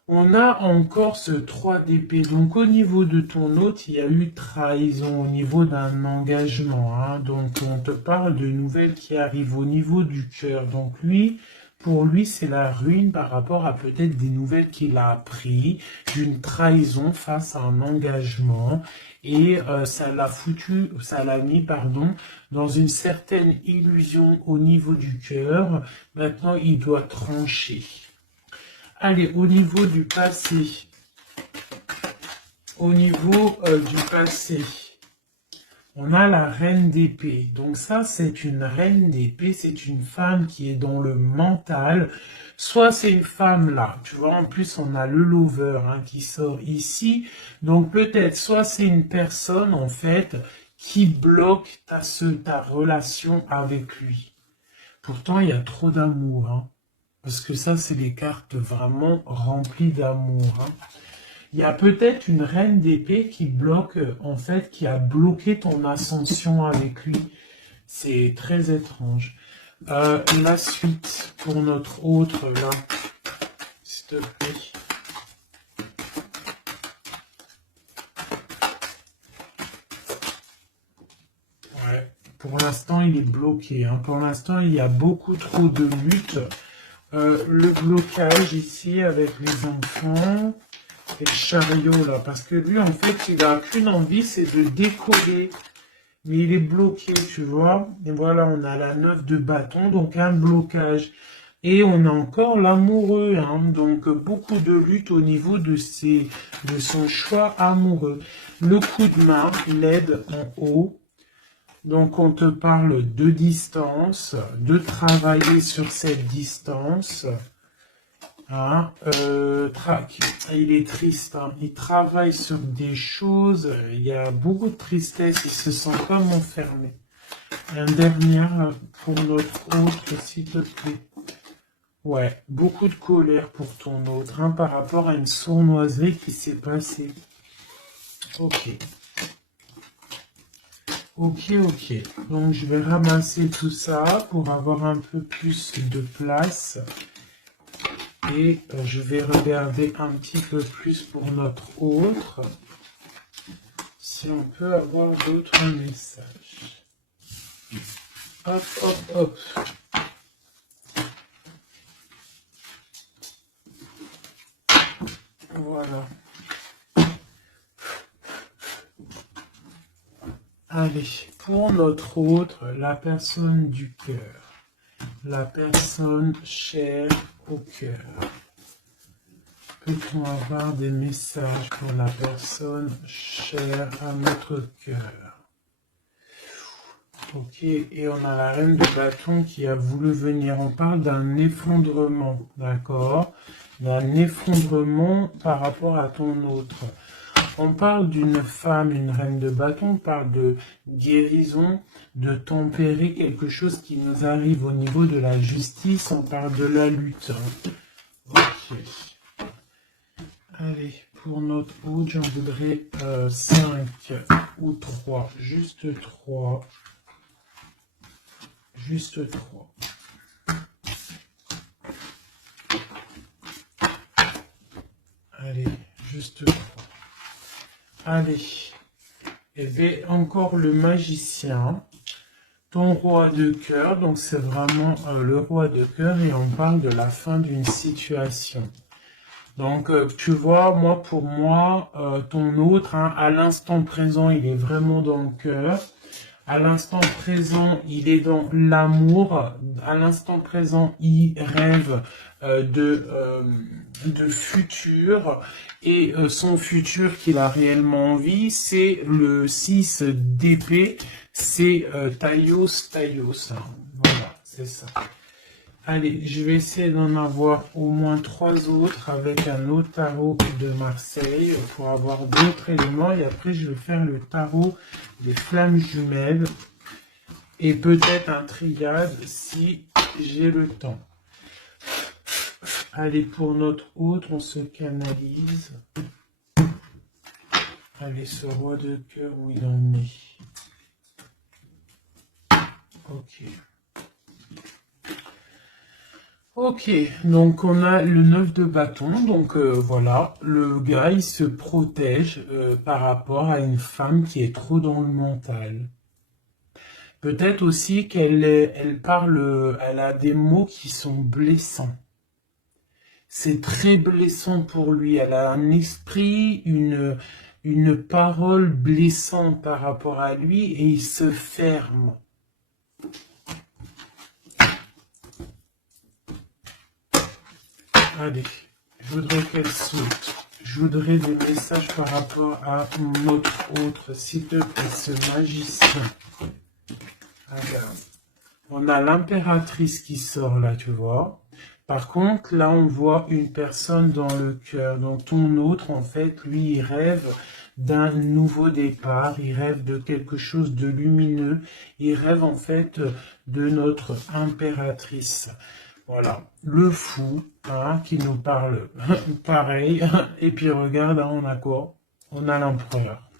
On a encore ce 3 d'épée. Donc au niveau de ton autre, il y a eu trahison au niveau d'un engagement, hein. Donc on te parle de nouvelles qui arrivent au niveau du cœur. Donc lui, pour lui, c'est la ruine par rapport à peut-être des nouvelles qu'il a appris, d'une trahison face à un engagement. Et ça l'a mis, pardon, dans une certaine illusion au niveau du cœur. Maintenant, il doit trancher. Allez, au niveau du passé. Au niveau du passé. On a la reine d'épée. Donc ça, c'est une reine d'épée, c'est une femme qui est dans le mental. Soit c'est une femme là, tu vois, en plus on a le lover hein, qui sort ici. Donc peut-être, soit c'est une personne en fait qui bloque ta relation avec lui. Pourtant, il y a trop d'amour. Hein, parce que ça, c'est les cartes vraiment remplies d'amour. Hein. Il y a peut-être une reine d'épée qui bloque, en fait, qui a bloqué ton ascension avec lui. C'est très étrange. La suite pour notre autre, là, s'il te plaît. Ouais, pour l'instant, il est bloqué. Hein. Pour l'instant, il y a beaucoup trop de luttes. Le blocage ici avec les enfants. Et le chariot là, parce que lui en fait il a qu'une envie, c'est de décoller, mais il est bloqué, tu vois, et voilà, on a la 9 de bâton, donc un blocage, et on a encore l'amoureux, hein, donc beaucoup de lutte au niveau de son choix amoureux. Le coup de main, l'aide en haut, donc on te parle de distance, de travailler sur cette distance. Hein, il est triste, hein. Il travaille sur des choses, il y a beaucoup de tristesse, il se sent comme enfermé. Un dernier pour notre autre, s'il te plaît. Ouais, beaucoup de colère pour ton autre, hein, par rapport à une sournoiserie qui s'est passée. Ok. Ok. Donc je vais ramasser tout ça pour avoir un peu plus de place. Et je vais regarder un petit peu plus pour notre autre, si on peut avoir d'autres messages. Hop. Voilà. Allez, pour notre autre, la personne du cœur. La personne chère au cœur. Peut-on avoir des messages pour la personne chère à notre cœur? Ok, et on a la reine de bâton qui a voulu venir. On parle d'un effondrement, d'accord? D'un effondrement par rapport à ton autre. On parle d'une femme, une reine de bâton, on parle de guérison, de tempérer quelque chose qui nous arrive au niveau de la justice, on parle de la lutte. Ok. Allez, pour notre autre, j'en voudrais 5 ou 3, juste 3. Juste 3. Allez, juste 3. Allez, et bien encore le magicien, ton roi de cœur, donc c'est vraiment le roi de cœur et on parle de la fin d'une situation. Donc, tu vois, moi, pour moi, ton autre, hein, à l'instant présent, il est vraiment dans le cœur. À l'instant présent, il est dans l'amour. À l'instant présent, il rêve de futur. Et son futur qu'il a réellement envie, c'est le 6 d'épée. C'est Taios Taios. Voilà, c'est ça. Allez, je vais essayer d'en avoir au moins 3 autres avec un autre tarot de Marseille pour avoir d'autres éléments. Et après, je vais faire le tarot des flammes jumelles et peut-être un triade si j'ai le temps. Allez, pour notre autre, on se canalise. Allez, ce roi de cœur, où il en est. Ok. Ok, donc on a le 9 de bâton, donc voilà, le gars il se protège par rapport à une femme qui est trop dans le mental. Peut-être aussi elle parle, elle a des mots qui sont blessants. C'est très blessant pour lui, elle a un esprit, une parole blessante par rapport à lui et il se ferme. Allez, je voudrais qu'elle saute. Je voudrais des messages par rapport à notre autre, s'il te plaît, ce magicien. Regarde. On a l'impératrice qui sort là, tu vois. Par contre, là, on voit une personne dans le cœur. Donc, ton autre, en fait, lui, il rêve d'un nouveau départ. Il rêve de quelque chose de lumineux. Il rêve, en fait, de notre impératrice. Voilà, le fou, hein, qui nous parle pareil. Et puis regarde, hein, on a quoi? On a l'empereur.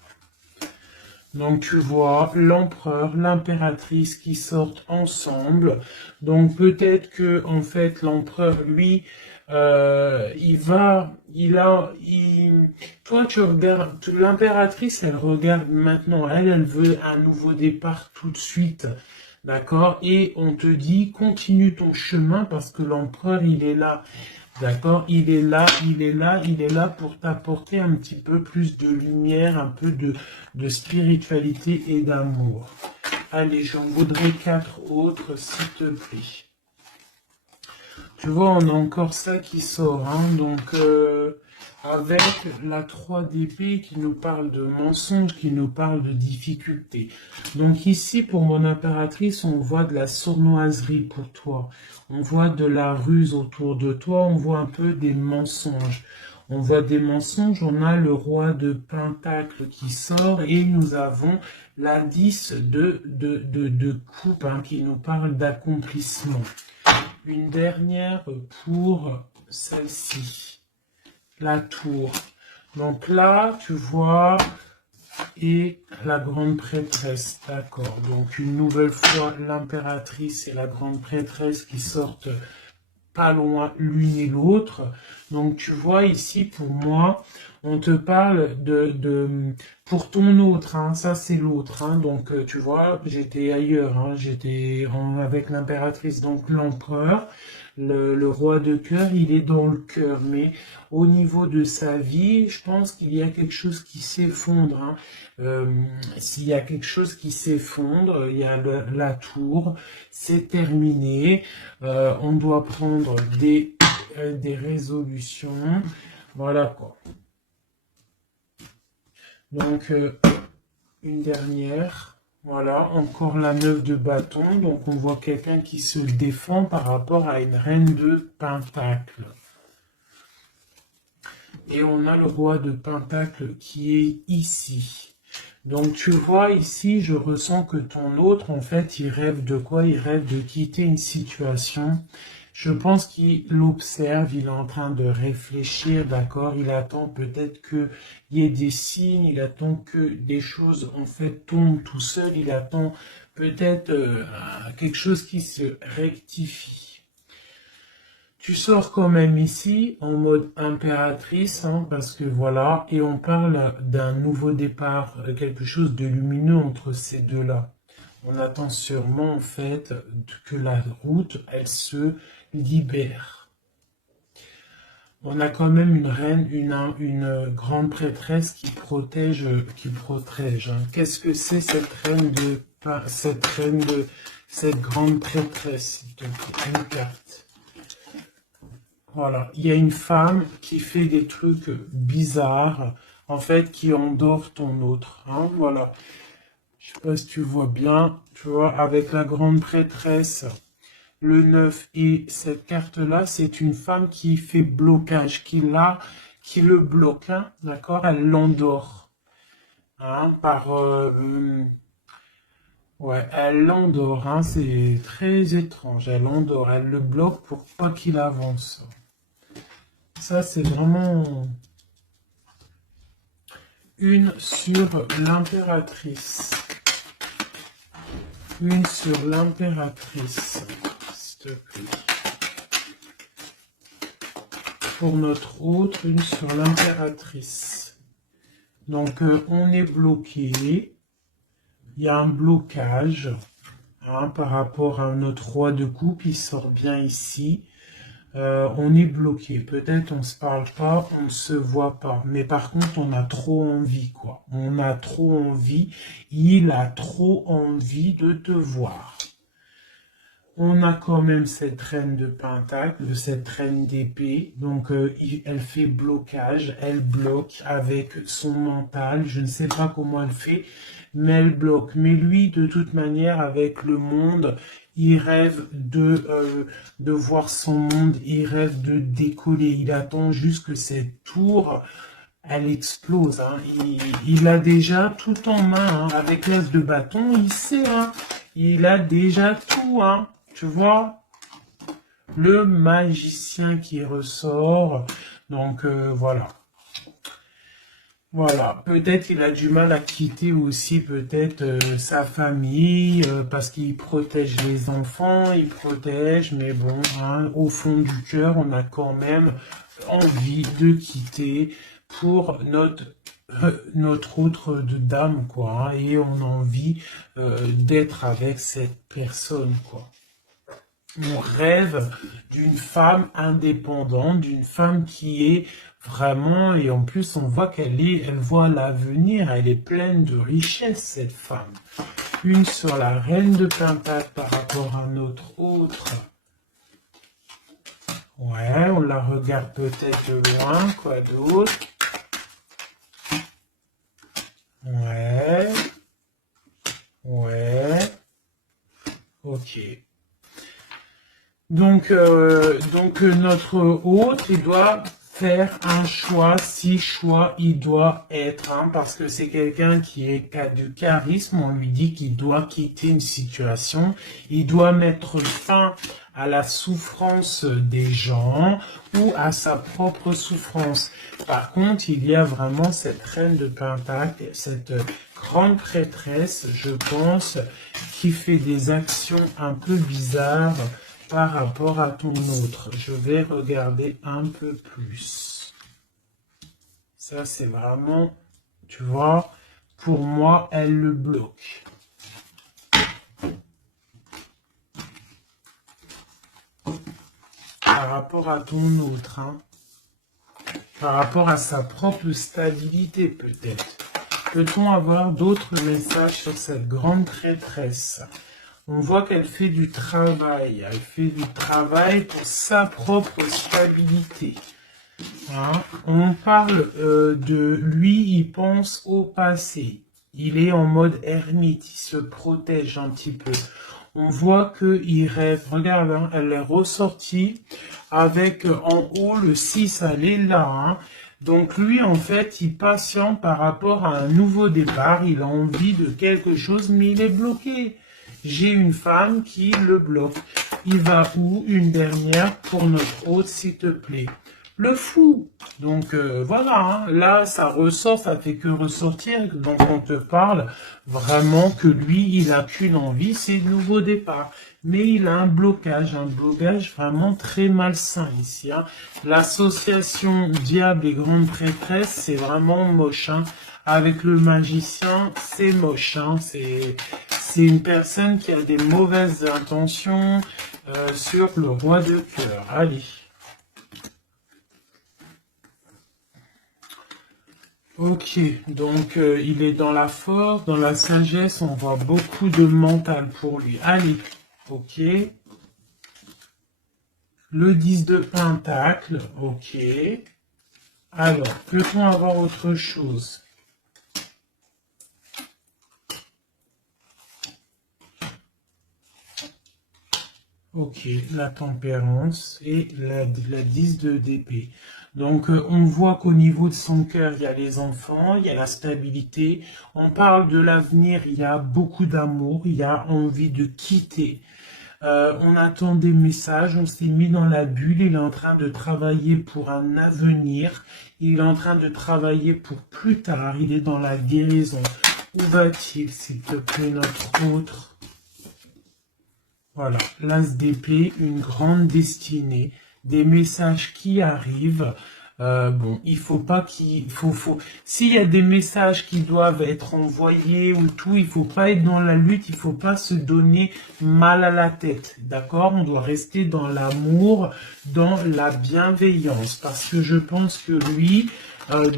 Donc tu vois l'empereur, l'impératrice qui sortent ensemble. Donc peut-être que en fait l'empereur, lui, toi tu regardes, l'impératrice, elle regarde maintenant, elle veut un nouveau départ tout de suite. D'accord? Et on te dit, continue ton chemin parce que l'empereur, il est là. D'accord? Il est là, il est là, il est là pour t'apporter un petit peu plus de lumière, un peu de spiritualité et d'amour. Allez, j'en voudrais 4 autres, s'il te plaît. Tu vois, on a encore ça qui sort, hein, donc avec la 3 d'épée qui nous parle de mensonges, qui nous parle de difficultés. Donc ici, pour mon impératrice, on voit de la sournoiserie pour toi. On voit de la ruse autour de toi, on voit un peu des mensonges. On voit des mensonges, on a le roi de Pentacle qui sort et nous avons la 10 de coupe hein, qui nous parle d'accomplissement. Une dernière pour celle-ci, la tour. Donc là, tu vois, et la grande prêtresse, d'accord. Donc une nouvelle fois, l'impératrice et la grande prêtresse qui sortent pas loin l'une et l'autre. Donc tu vois ici, pour moi, on te parle pour ton autre, hein, ça c'est l'autre, hein, donc tu vois, j'étais ailleurs, hein, avec l'impératrice, donc l'empereur, le roi de cœur, il est dans le cœur, mais au niveau de sa vie, je pense qu'il y a quelque chose qui s'effondre, hein. S'il y a quelque chose qui s'effondre, il y a la tour, c'est terminé, on doit prendre des résolutions, voilà quoi. Donc, une dernière. Voilà, encore la 9 de bâton. Donc, on voit quelqu'un qui se défend par rapport à une reine de pentacle. Et on a le roi de pentacle qui est ici. Donc, tu vois ici, je ressens que ton autre, en fait, il rêve de quoi? Il rêve de quitter une situation. Je pense qu'il l'observe, il est en train de réfléchir, d'accord? Il attend peut-être qu'il y ait des signes, il attend que des choses, en fait, tombent tout seul, il attend peut-être quelque chose qui se rectifie. Tu sors quand même ici en mode impératrice, hein, parce que voilà, et on parle d'un nouveau départ, quelque chose de lumineux entre ces deux-là. On attend sûrement en fait que la route, elle se libère. On a quand même une reine, une grande prêtresse qui protège, hein. Qu'est-ce que c'est cette reine cette grande prêtresse, s'il te plaît, une carte. Voilà, il y a une femme qui fait des trucs bizarres, en fait, qui endort ton autre, hein, voilà. Je sais pas si tu vois bien, tu vois, avec la grande prêtresse, le 9 et cette carte-là, c'est une femme qui fait blocage, qui le bloque, hein, d'accord? Elle l'endort, hein, ouais, elle l'endort, hein, c'est très étrange, elle l'endort, elle le bloque pour pas qu'il avance. Ça, c'est vraiment une sur l'impératrice. Une sur l'impératrice, s'il te plaît. Pour notre autre, une sur l'impératrice. Donc, on est bloqué. Il y a un blocage, hein, par rapport à notre roi de coupe. Il sort bien ici. On est bloqué. Peut-être on se parle pas, on ne se voit pas. Mais par contre, on a trop envie, quoi. On a trop envie. Il a trop envie de te voir. On a quand même cette reine de pentacle, cette reine d'épée. Donc, elle fait blocage. Elle bloque avec son mental. Je ne sais pas comment elle fait, mais elle bloque. Mais lui, de toute manière, avec le monde, il rêve de voir son monde. Il rêve de décoller. Il attend juste que cette tour, elle explose, hein. Il a déjà tout en main, hein. Avec l'as de bâton, il sait, hein. Il a déjà tout, hein. Tu vois, le magicien qui ressort. Donc, voilà. Voilà, peut-être il a du mal à quitter aussi peut-être sa famille parce qu'il protège les enfants, il protège, mais bon, hein, au fond du cœur, on a quand même envie de quitter pour notre autre de dame, quoi, hein, et on a envie d'être avec cette personne, quoi. On rêve d'une femme indépendante, d'une femme qui est vraiment, et en plus on voit elle voit l'avenir, elle est pleine de richesse, cette femme. Une sur la reine de pentacle par rapport à notre autre. Ouais, on la regarde peut-être de loin, quoi d'autre. Ouais. Ouais. Ok. Donc notre hôte, il doit faire un choix, si choix il doit être, hein, parce que c'est quelqu'un qui a du charisme, on lui dit qu'il doit quitter une situation, il doit mettre fin à la souffrance des gens ou à sa propre souffrance. Par contre, il y a vraiment cette reine de pentacle, cette grande prêtresse, je pense, qui fait des actions un peu bizarres par rapport à ton autre. Je vais regarder un peu plus. Ça, c'est vraiment, tu vois, pour moi, elle le bloque. Par rapport à ton autre, hein. Par rapport à sa propre stabilité, peut-être. Peut-on avoir d'autres messages sur cette grande prêtresse ? On voit qu'elle fait du travail. Elle fait du travail pour sa propre stabilité. Hein? On parle de lui, il pense au passé. Il est en mode ermite, il se protège un petit peu. On voit qu'il rêve. Regarde, hein, elle est ressortie avec en haut le 6, elle est là. Hein? Donc lui, en fait, il patiente par rapport à un nouveau départ. Il a envie de quelque chose, mais il est bloqué. J'ai une femme qui le bloque. Il va où? Une dernière pour notre hôte, s'il te plaît. Le fou. Donc voilà, hein. Là, ça ressort, ça fait que ressortir. Donc on te parle vraiment que lui, il a qu'une envie, c'est le nouveau départ. Mais il a un blocage vraiment très malsain ici. Hein. L'association diable et grande prêtresse, c'est vraiment moche. Hein. Avec le magicien, c'est moche. Hein. C'est une personne qui a des mauvaises intentions sur le roi de cœur. Allez. Ok, donc il est dans la force, dans la sagesse, on voit beaucoup de mental pour lui. Allez, ok. Le 10 de pentacle, ok. Alors, peut-on avoir autre chose? Ok, la tempérance et la 10 de d'épée. Donc, on voit qu'au niveau de son cœur, il y a les enfants, il y a la stabilité. On parle de l'avenir, il y a beaucoup d'amour, il y a envie de quitter. On attend des messages, on s'est mis dans la bulle, il est en train de travailler pour un avenir, il est en train de travailler pour plus tard, il est dans la guérison. Où va-t-il, s'il te plaît, notre autre? Voilà, l'as d'épée, une grande destinée, des messages qui arrivent. Bon, il faut pas s'il y a des messages qui doivent être envoyés ou tout, il faut pas être dans la lutte, il faut pas se donner mal à la tête, d'accord? On doit rester dans l'amour, dans la bienveillance, parce que je pense que lui,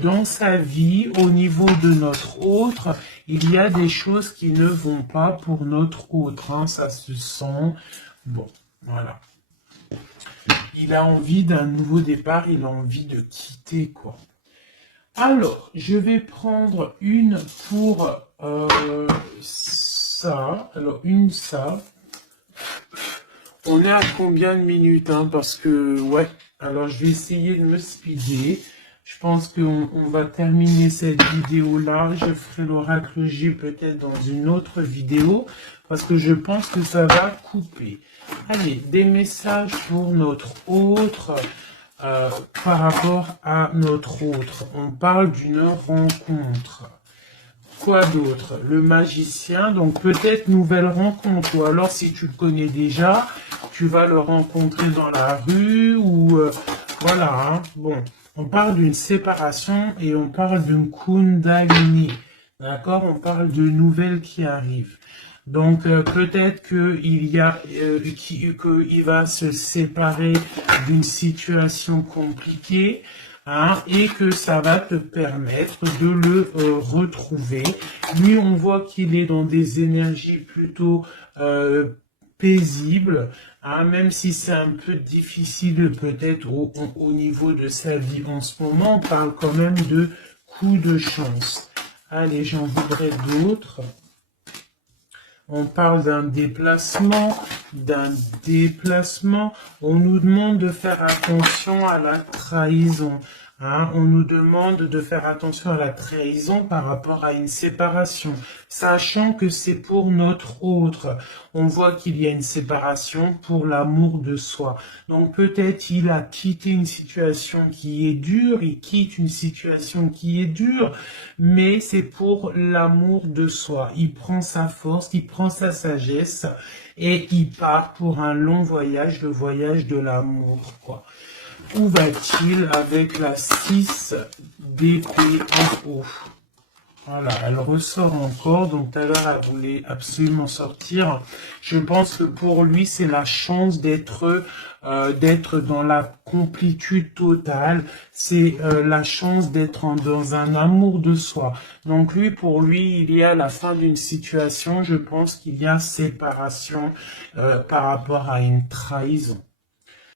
dans sa vie, au niveau de notre autre, il y a des choses qui ne vont pas pour notre autre, hein, ça se sent. Bon, voilà. Il a envie d'un nouveau départ, il a envie de quitter, quoi. Alors, je vais prendre une pour ça. Alors, une ça. On est à combien de minutes, hein, parce que, ouais. Alors, je vais essayer de me speeder. Je pense qu'on va terminer cette vidéo-là. Je ferai l'oracle J peut-être dans une autre vidéo, parce que je pense que ça va couper. Allez, des messages pour notre autre, par rapport à notre autre. On parle d'une rencontre. Quoi d'autre? Le magicien, donc peut-être nouvelle rencontre, ou alors si tu le connais déjà, tu vas le rencontrer dans la rue, ou voilà, hein. Bon, on parle d'une séparation et on parle d'une kundalini, d'accord? On parle de nouvelles qui arrivent. Donc peut-être qu'il y a qu'il va se séparer d'une situation compliquée, hein, et que ça va te permettre de le retrouver. Lui, on voit qu'il est dans des énergies plutôt paisibles, hein, même si c'est un peu difficile peut-être au niveau de sa vie en ce moment, on parle quand même de coup de chance. Allez, j'en voudrais d'autres. On parle d'un déplacement, d'un déplacement. On nous demande de faire attention à la trahison. Hein, on nous demande de faire attention à la trahison par rapport à une séparation, sachant que c'est pour notre autre. On voit qu'il y a une séparation pour l'amour de soi. Donc peut-être il a quitté une situation qui est dure, il quitte une situation qui est dure, mais c'est pour l'amour de soi. Il prend sa force, il prend sa sagesse et il part pour un long voyage, le voyage de l'amour, quoi. Où va-t-il avec la 6 d'épée en haut? Voilà, elle ressort encore, donc tout à l'heure elle voulait absolument sortir. Je pense que pour lui c'est la chance d'être dans la complétude totale, c'est la chance d'être dans un amour de soi. Donc lui, pour lui, il y a la fin d'une situation, je pense qu'il y a séparation par rapport à une trahison.